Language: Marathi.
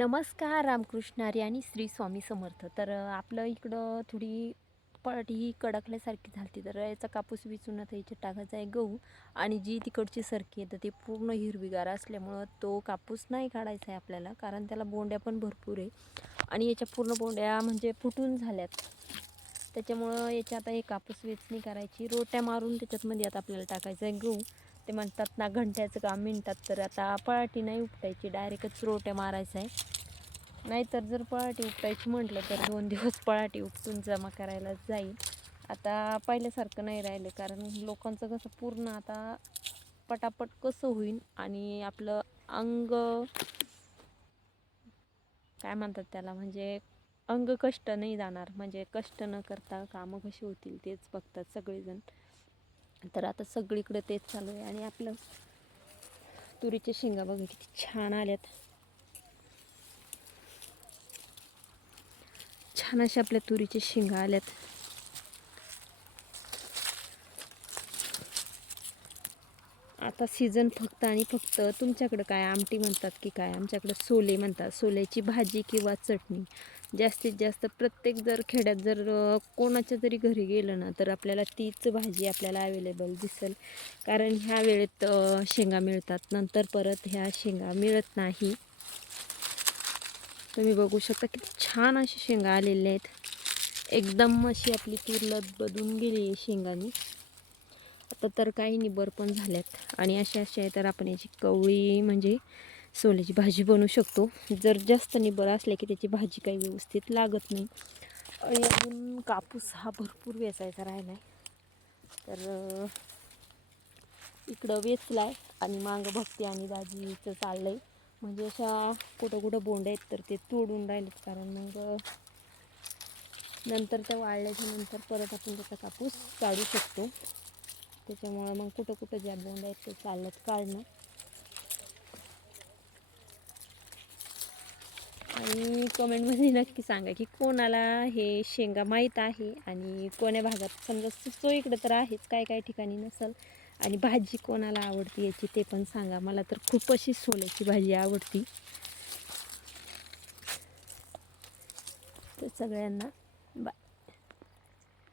नमस्कार रामकृष्णारी आणि श्री स्वामी समर्थ. तर आपलं इकडं थोडी पळट ही कडकल्यासारखी झाली तर याचा कापूस विचून आता याच्यात टाकायचा आहे गहू आणि जी तिकडची सरकी आहे तर ती पूर्ण हिरवीगार असल्यामुळं तो कापूस नाही काढायचा आहे आपल्याला कारण त्याला बोंड्या पण भरपूर आहे आणि याच्या पूर्ण बोंड्या म्हणजे फुटून झाल्यात. त्याच्यामुळं याच्या आता हे कापूस वेचणी करायची रोट्या मारून त्याच्यातमध्ये आता आपल्याला टाकायचं आहे गहू. ते म्हणतात ना घंट्याचं काम मिनटात तर आता पळाटी नाही उपटायची डायरेक्टच रोट्या मारायचं आहे. नाहीतर जर पळाटी उपटायची म्हटलं तर दोन दिवस पळाटी उपटून जमा करायला जाईल. आता पहिल्यासारखं नाही राहिलं कारण लोकांचं कसं पूर्ण आता पटापट कसं होईल आणि आपलं अंग काय म्हणतात त्याला म्हणजे अंग कष्ट नाही जाणार म्हणजे कष्ट न करता कामं कशी होतील तेच बघतात सगळेजण. तर आता सगळीकडे तेच चालू आहे आणि आपलं तुरीच्या शेंगा बघा किती छान आल्यात. छान अशा आपल्या तुरीच्या शेंगा आल्यात. आता सीझन फक्त आणि फक्त तुमच्याकडं काय आमटी म्हणतात की काय? आमच्याकडं सोले म्हणतात. सोल्याची भाजी किंवा चटणी. जास्तीत जास्त प्रत्येक जर खेड्यात जर कोणाच्या जरी घरी गेलं ना तर आपल्याला तीच भाजी आपल्याला अवेलेबल दिसेल. कारण ह्या वेळेत शेंगा मिळतात. नंतर परत ह्या शेंगा मिळत नाही. तुम्ही बघू शकता किती छान अशी शेंगा आलेल्या आहेत. एकदम अशी आपली तुरलत बदून गेली आहे शेंगांनी. आता तर काही निबर पण झाल्यात. आणि अशा अशा आहे तर आपण याची कवळी म्हणजे सोल्याची भाजी बनवू शकतो. जर जास्त निबर असले की त्याची भाजी काही व्यवस्थित लागत नाही. आणि अजून कापूस हा भरपूर वेचायचा राहिला आहे तर इकडं वेचला आहे आणि मांग भक्ती आणि दाजीचं चाललं आहे म्हणजे अशा कुठं कुठं बोंड आहेत तर ते तोडून राहिलेत. कारण मग नंतर त्या वाळल्याच्या नंतर परत आपण त्याचा कापूस काढू शकतो. त्याच्यामुळं मग कुठं कुठं ज्या बोंड आहेत ते चाललं काढणं. आणि कमेंटमध्ये नक्की सांगा की कोणाला हे शेंगा माहीत आहे आणि कोण्या भागात समजा सुचो इकडं तर आहेच काय काय ठिकाणी नसेल. आणि भाजी कोणाला आवडती याची ते पण सांगा. मला तर खूप अशी सोल्याची भाजी आवडती. तर सगळ्यांना बाय.